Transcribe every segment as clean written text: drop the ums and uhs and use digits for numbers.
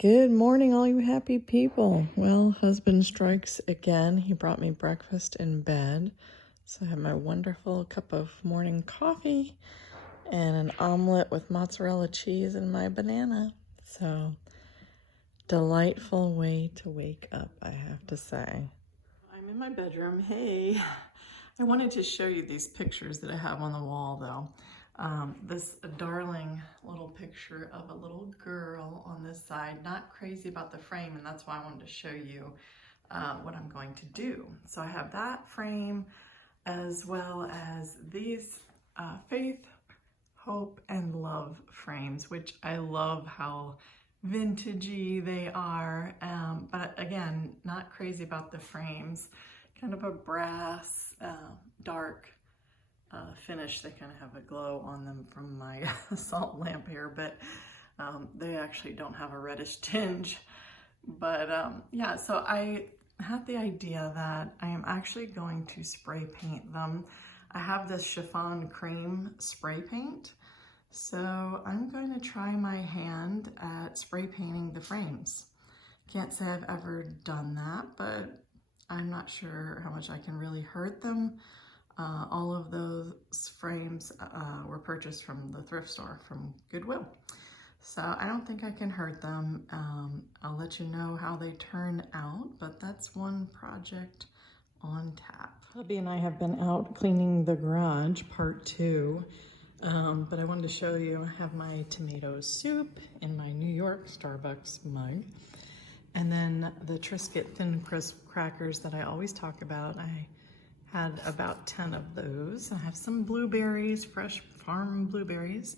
Good morning, all you happy people. Well, husband strikes again. He brought me breakfast in bed. So I have my wonderful cup of morning coffee and an omelet with mozzarella cheese and my banana. So, delightful way to wake up, I have to say. I'm in my bedroom. Hey, I wanted to show you these pictures that I have on the wall, though. This darling little picture of a little girl on this side, not crazy about the frame, and that's why I wanted to show you what I'm going to do. So I have that frame as well as these faith, hope, and love frames, which I love how vintagey they are, but again, not crazy about the frames. Kind of a brass, dark finish. They kind of have a glow on them from my salt lamp here, but they actually don't have a reddish tinge. But yeah, so I had the idea that I am actually going to spray paint them. I have this chiffon cream spray paint, so I'm going to try my hand at spray painting the frames. Can't say I've ever done that, but I'm not sure how much I can really hurt them. All of those frames were purchased from the thrift store, from Goodwill. So I don't think I can hurt them. I'll let you know how they turn out, but that's one project on tap. Hubby and I have been out cleaning the garage, part 2. But I wanted to show you, I have my tomato soup in my New York Starbucks mug. And then the Triscuit Thin Crisp crackers that I always talk about. I had about 10 of those. I have some blueberries, fresh farm blueberries.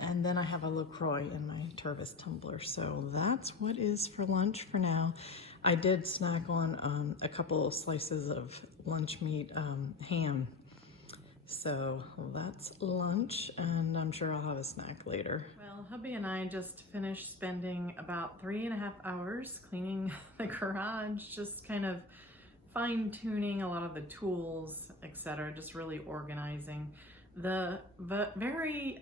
And then I have a LaCroix in my Tervis tumbler. So that's what is for lunch for now. I did snack on a couple slices of lunch meat, ham. So that's lunch, and I'm sure I'll have a snack later. Well, hubby and I just finished spending about 3.5 hours cleaning the garage, just kind of fine-tuning a lot of the tools, etc., just really organizing. The very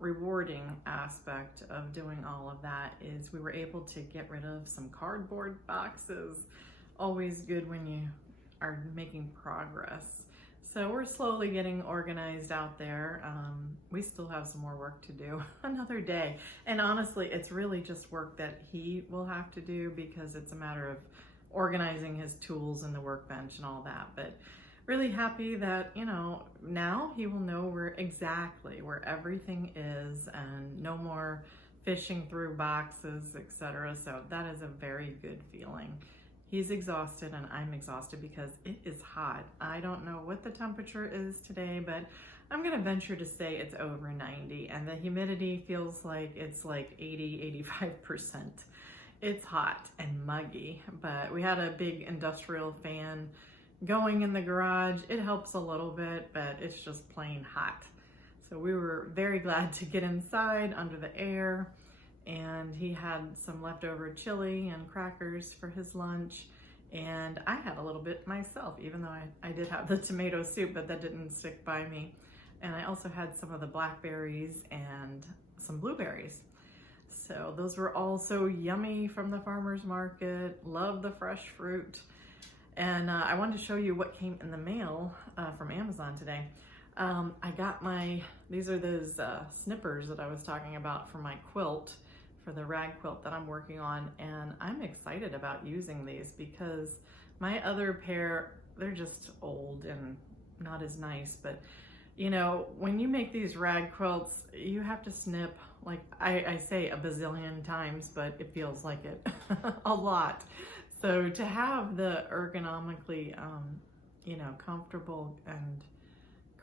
rewarding aspect of doing all of that is we were able to get rid of some cardboard boxes. Always good when you are making progress. So we're slowly getting organized out there. We still have some more work to do, another day. And honestly, it's really just work that he will have to do because it's a matter of organizing his tools and the workbench and all that. But really happy that, you know, now he will know exactly where everything is and no more fishing through boxes, etc. So that is a very good feeling. He's exhausted and I'm exhausted because it is hot. I don't know what the temperature is today, but I'm gonna venture to say it's over 90 and the humidity feels like it's like 80–85%. It's hot and muggy, but we had a big industrial fan going in the garage. It helps a little bit, but it's just plain hot. So we were very glad to get inside under the air. And he had some leftover chili and crackers for his lunch. And I had a little bit myself, even though I did have the tomato soup, but that didn't stick by me. And I also had some of the blackberries and some blueberries. So those were also yummy from the farmer's market. Love the fresh fruit. And I wanted to show you what came in the mail from Amazon today. I got these are those snippers that I was talking about for my quilt, for the rag quilt that I'm working on, and I'm excited about using these because my other pair, they're just old and not as nice. But you know, when you make these rag quilts, you have to snip, like I say a bazillion times, but it feels like it a lot. So to have the ergonomically, you know, comfortable and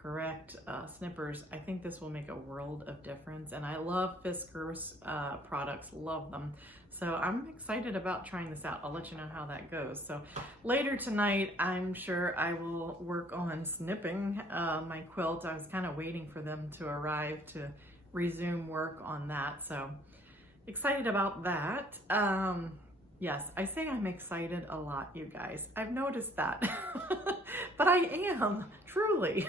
correct snippers, I think this will make a world of difference. And I love Fisker's products, love them. So I'm excited about trying this out. I'll let you know how that goes. So later tonight, I'm sure I will work on snipping my quilt. I was kind of waiting for them to arrive to resume work on that. So excited about that. Yes, I say I'm excited a lot, you guys. I've noticed that. But I am, truly.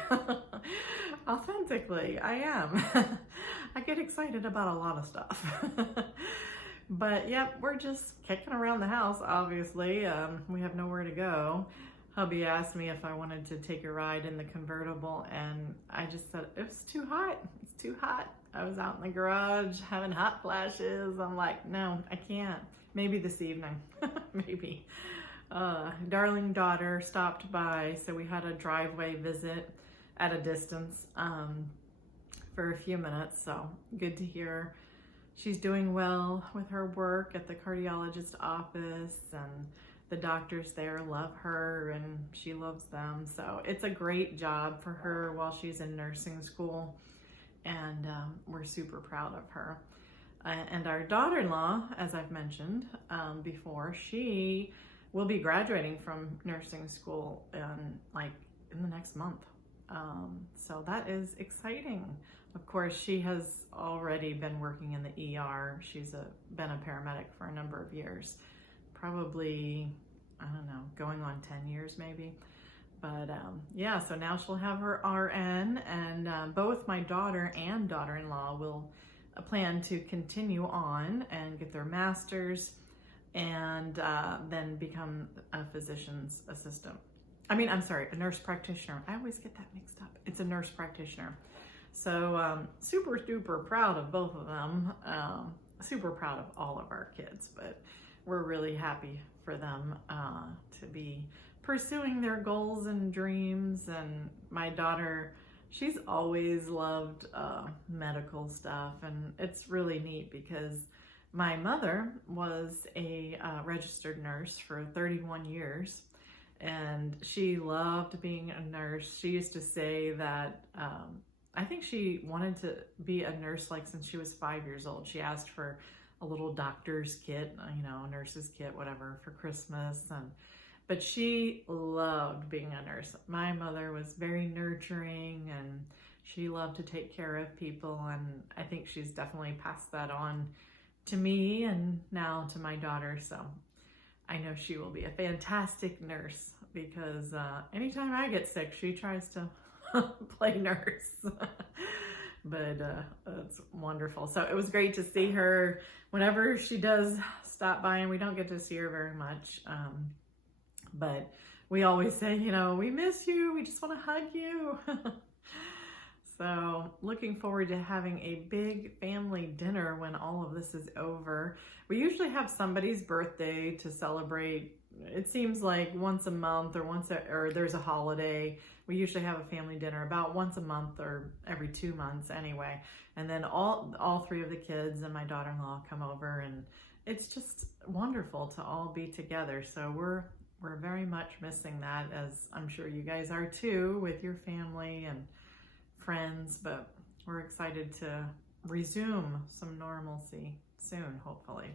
Authentically, I am. I get excited about a lot of stuff. But yep, we're just kicking around the house, obviously. We have nowhere to go. Hubby asked me if I wanted to take a ride in the convertible, and I just said, it was too hot. It's too hot. I was out in the garage having hot flashes. I'm like, no, I can't. Maybe this evening, maybe. Darling daughter stopped by, so we had a driveway visit at a distance for a few minutes, so good to hear she's doing well with her work at the cardiologist office, and the doctors there love her and she loves them. So it's a great job for her while she's in nursing school, and we're super proud of her. And our daughter-in-law, as I've mentioned before, she will be graduating from nursing school in the next month. So that is exciting. Of course, she has already been working in the ER. She's been a paramedic for a number of years, probably, I don't know, going on 10 years maybe. But yeah, so now she'll have her RN, and both my daughter and daughter-in-law will plan to continue on and get their master's, and then become a physician's assistant. A nurse practitioner. I always get that mixed up. It's a nurse practitioner. So super, super proud of both of them. Super proud of all of our kids, but we're really happy for them to be pursuing their goals and dreams. And my daughter, she's always loved medical stuff, and it's really neat because my mother was a registered nurse for 31 years, and she loved being a nurse. She used to say that I think she wanted to be a nurse since she was 5 years old. She asked for a little doctor's kit, a nurse's kit, whatever, for Christmas. But she loved being a nurse. My mother was very nurturing, and she loved to take care of people. And I think she's definitely passed that on to me and now to my daughter. So I know she will be a fantastic nurse, because anytime I get sick, she tries to play nurse. But it's wonderful. So it was great to see her whenever she does stop by, and we don't get to see her very much. But we always say, we miss you. We just want to hug you. So looking forward to having a big family dinner when all of this is over. We usually have somebody's birthday to celebrate. It seems like once a month, or there's a holiday. We usually have a family dinner about once a month or every 2 months anyway. And then all three of the kids and my daughter-in-law come over, and it's just wonderful to all be together. So we're very much missing that, as I'm sure you guys are too, with your family and friends. But we're excited to resume some normalcy soon, hopefully.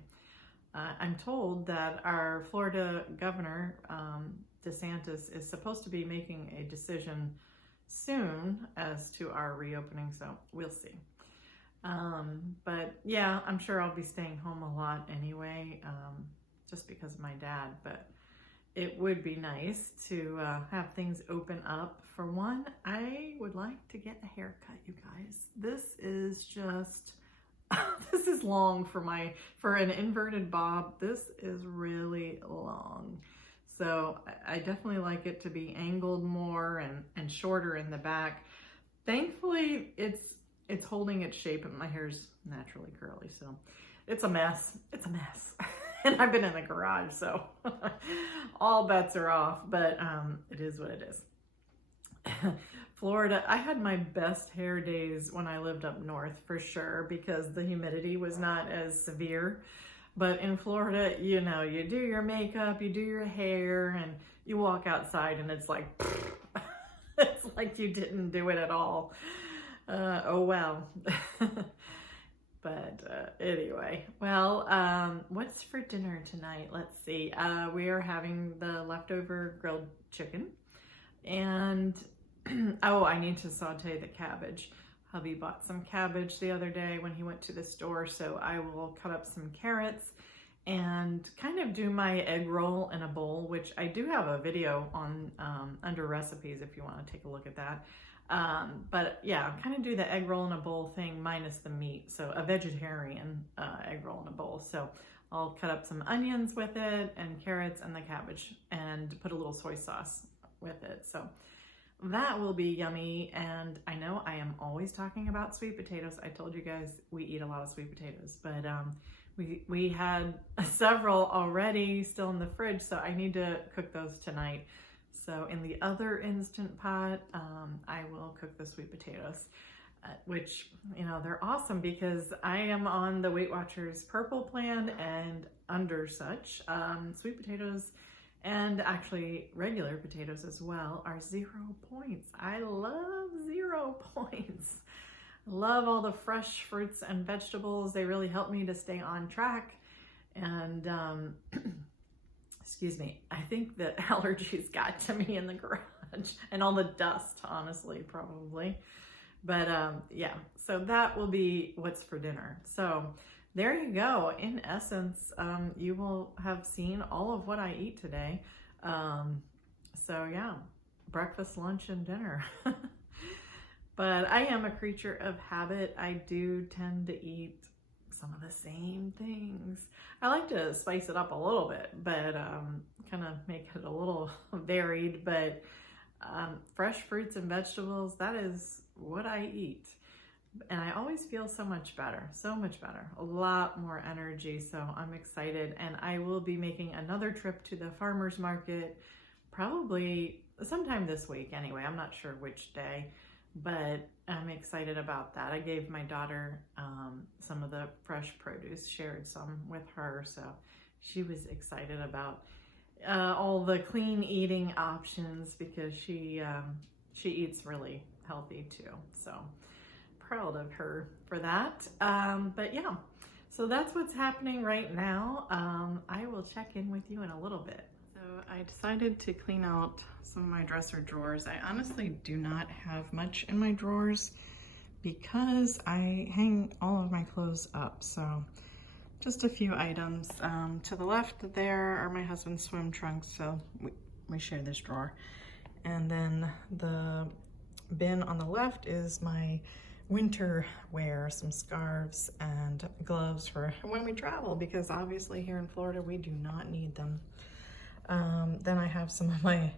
I'm told that our Florida governor, DeSantis, is supposed to be making a decision soon as to our reopening, so we'll see. But yeah, I'm sure I'll be staying home a lot anyway, just because of my dad. But it would be nice to have things open up. For one, I would like to get a haircut, you guys. This is just, this is long for an inverted bob. This is really long. So I definitely like it to be angled more and shorter in the back. Thankfully, it's holding its shape, and my hair's naturally curly, so it's a mess. It's a mess. And I've been in the garage, so all bets are off, but it is what it is. Florida, I had my best hair days when I lived up north, for sure, because the humidity was not as severe. But in Florida, you do your makeup, you do your hair, and you walk outside and it's like, it's like you didn't do it at all. Oh, well. But anyway, well, what's for dinner tonight? Let's see. We are having the leftover grilled chicken, and oh, I need to saute the cabbage. Hubby bought some cabbage the other day when he went to the store, so I will cut up some carrots and kind of do my egg roll in a bowl, which I do have a video on under recipes if you want to take a look at that. But yeah, kind of do the egg roll in a bowl thing minus the meat, so a vegetarian egg roll in a bowl. So I'll cut up some onions with it and carrots and the cabbage and put a little soy sauce with it. So that will be yummy. And I know I am always talking about sweet potatoes. I told you guys we eat a lot of sweet potatoes, but we had several already still in the fridge, so I need to cook those tonight. So in the other Instant Pot, I will cook the sweet potatoes, which, you know, they're awesome because I am on the Weight Watchers purple plan, and under such, sweet potatoes and actually regular potatoes as well are 0 points. I love 0 points. Love all the fresh fruits and vegetables. They really help me to stay on track. And excuse me, I think that allergies got to me in the garage and all the dust, honestly, probably. But yeah, so that will be what's for dinner. So there you go. In essence, you will have seen all of what I eat today. So yeah, breakfast, lunch, and dinner. But I am a creature of habit. I do tend to eat some of the same things. I like to spice it up a little bit, but kind of make it a little varied. But fresh fruits and vegetables, that is what I eat. And I always feel so much better, a lot more energy. So I'm excited. And I will be making another trip to the farmer's market, probably sometime this week anyway. I'm not sure which day, but I'm excited about that. I gave my daughter some of the fresh produce, shared some with her. So she was excited about all the clean eating options because she eats really healthy too. So proud of her for that. But yeah, so that's what's happening right now. I will check in with you in a little bit. So I decided to clean out some of my dresser drawers. I honestly do not have much in my drawers because I hang all of my clothes up. So just a few items. To the left there are my husband's swim trunks, so we share this drawer. And then the bin on the left is my winter wear, some scarves and gloves for when we travel, because obviously here in Florida we do not need them. Then I have some of my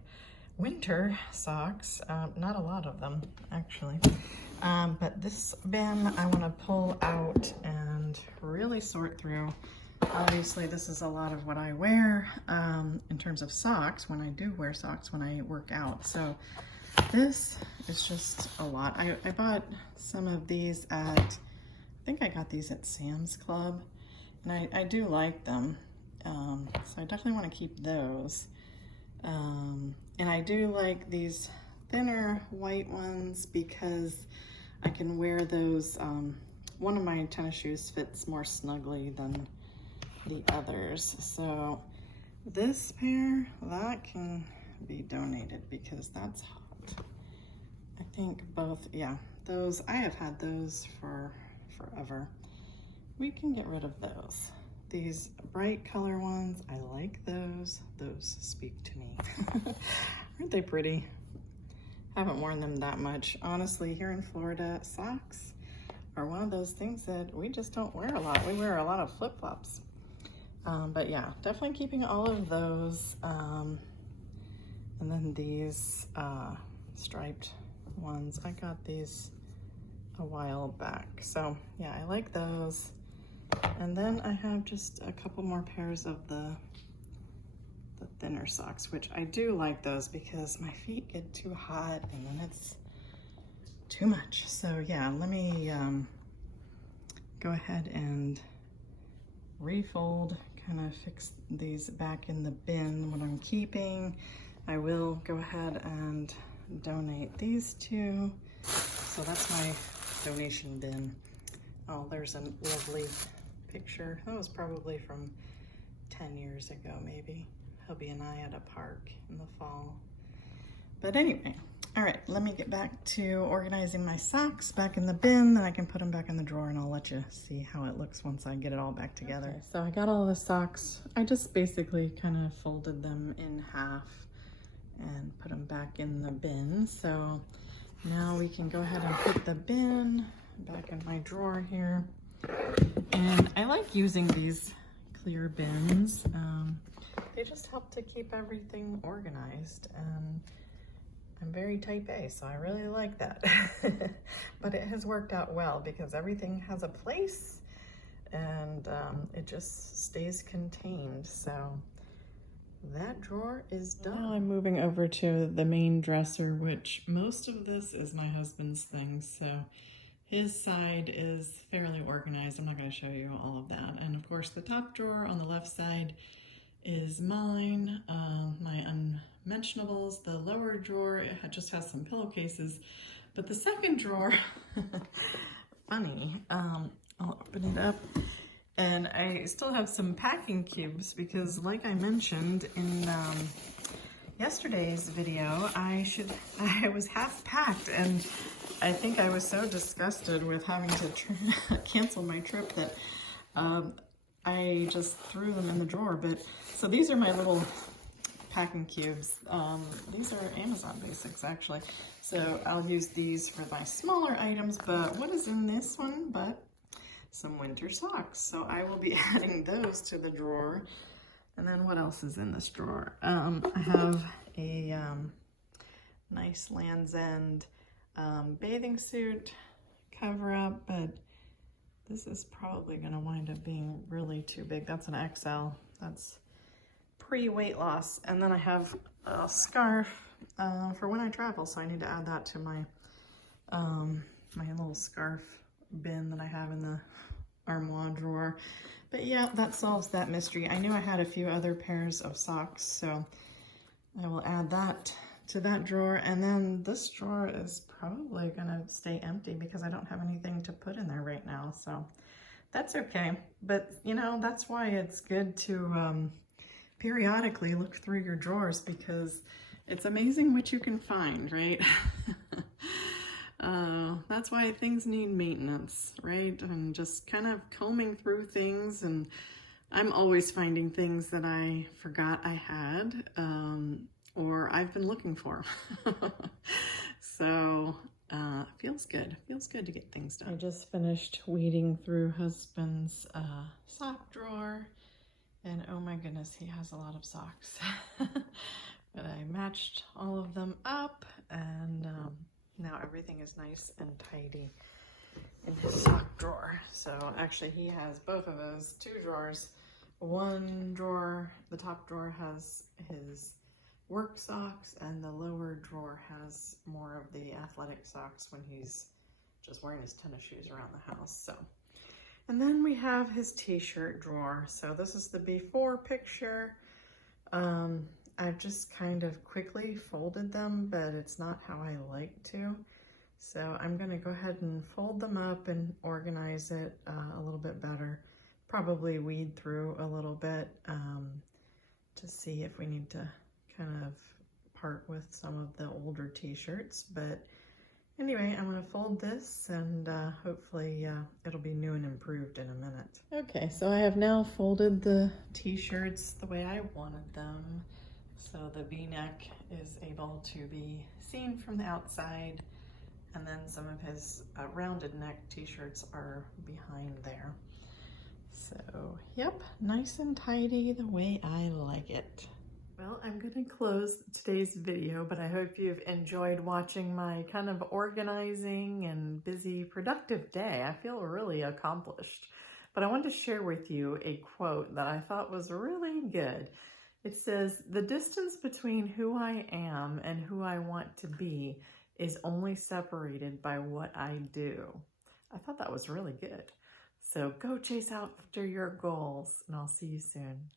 winter socks, not a lot of them actually, but this bin I want to pull out and really sort through. Obviously this is a lot of what I wear in terms of socks, when I do wear socks when I work out. So this is just a lot. I bought some of these at, I think I got these at Sam's Club, and I do like them. So I definitely want to keep those. And I do like these thinner white ones because I can wear those. One of my tennis shoes fits more snugly than the others. So this pair, that can be donated because that's hot. I think both, yeah, those, I have had those for forever. We can get rid of those. These bright color ones, I like those. Those speak to me. Aren't they pretty? Haven't worn them that much. Honestly, here in Florida, socks are one of those things that we just don't wear a lot. We wear a lot of flip-flops. But yeah, definitely keeping all of those. And then these striped ones, I got these a while back. So yeah, I like those. And then I have just a couple more pairs of the thinner socks, which I do like those because my feet get too hot and then it's too much. So yeah, let me go ahead and refold, kind of fix these back in the bin. What I'm keeping, I will go ahead and donate these two. So that's my donation bin. Oh, there's a lovely picture. That was probably from 10 years ago, maybe. Hubby and I at a park in the fall. But anyway, all right, let me get back to organizing my socks back in the bin, then I can put them back in the drawer and I'll let you see how it looks once I get it all back together. Okay, so I got all the socks. I just basically kind of folded them in half and put them back in the bin. So now we can go ahead and put the bin back in my drawer here. And I like using these clear bins. They just help to keep everything organized, and I'm very type A, so I really like that. But it has worked out well because everything has a place, and it just stays contained. So that drawer is done. Now I'm moving over to the main dresser, which most of this is my husband's things. So his side is fairly organized. I'm not going to show you all of that. And of course, the top drawer on the left side is mine, my unmentionables. The lower drawer, it just has some pillowcases. But the second drawer, funny, I'll open it up. And I still have some packing cubes because, like I mentioned in yesterday's video, I was half packed, and I think I was so disgusted with having to cancel my trip that I just threw them in the drawer. But so these are my little packing cubes. These are Amazon Basics, actually. So I'll use these for my smaller items. But what is in this one but some winter socks? So I will be adding those to the drawer. And then what else is in this drawer? I have a nice Land's End bathing suit cover up, but this is probably going to wind up being really too big. That's an XL. That's pre-weight loss. And then I have a scarf for when I travel, so I need to add that to my my little scarf bin that I have in the armoire drawer. But yeah, that solves that mystery. I knew I had a few other pairs of socks, so I will add that to that drawer. And then this drawer is probably gonna stay empty because I don't have anything to put in there right now, so that's okay. But you know, that's why it's good to periodically look through your drawers, because it's amazing what you can find, right? That's why things need maintenance, right? And just kind of combing through things, and I'm always finding things that I forgot I had, or I've been looking for. So feels good. Feels good to get things done. I just finished weeding through husband's sock drawer, and oh my goodness, he has a lot of socks. But I matched all of them up, and now everything is nice and tidy in his sock drawer. So actually he has both of those, two drawers. One drawer, the top drawer, has his work socks, and the lower drawer has more of the athletic socks when he's just wearing his tennis shoes around the house. So, and then we have his t-shirt drawer. So this is the before picture. I've just kind of quickly folded them, but it's not how I like to. So I'm gonna go ahead and fold them up and organize it a little bit better. Probably weed through a little bit to see if we need to kind of part with some of the older t-shirts. But anyway, I'm gonna fold this, and hopefully it'll be new and improved in a minute. Okay, so I have now folded the t-shirts the way I wanted them. So the V-neck is able to be seen from the outside, and then some of his rounded neck t-shirts are behind there. So, yep, nice and tidy the way I like it. Well, I'm going to close today's video, but I hope you've enjoyed watching my kind of organizing and busy, productive day. I feel really accomplished. But I wanted to share with you a quote that I thought was really good. It says, "The distance between who I am and who I want to be is only separated by what I do." I thought that was really good. So go chase after your goals, and I'll see you soon.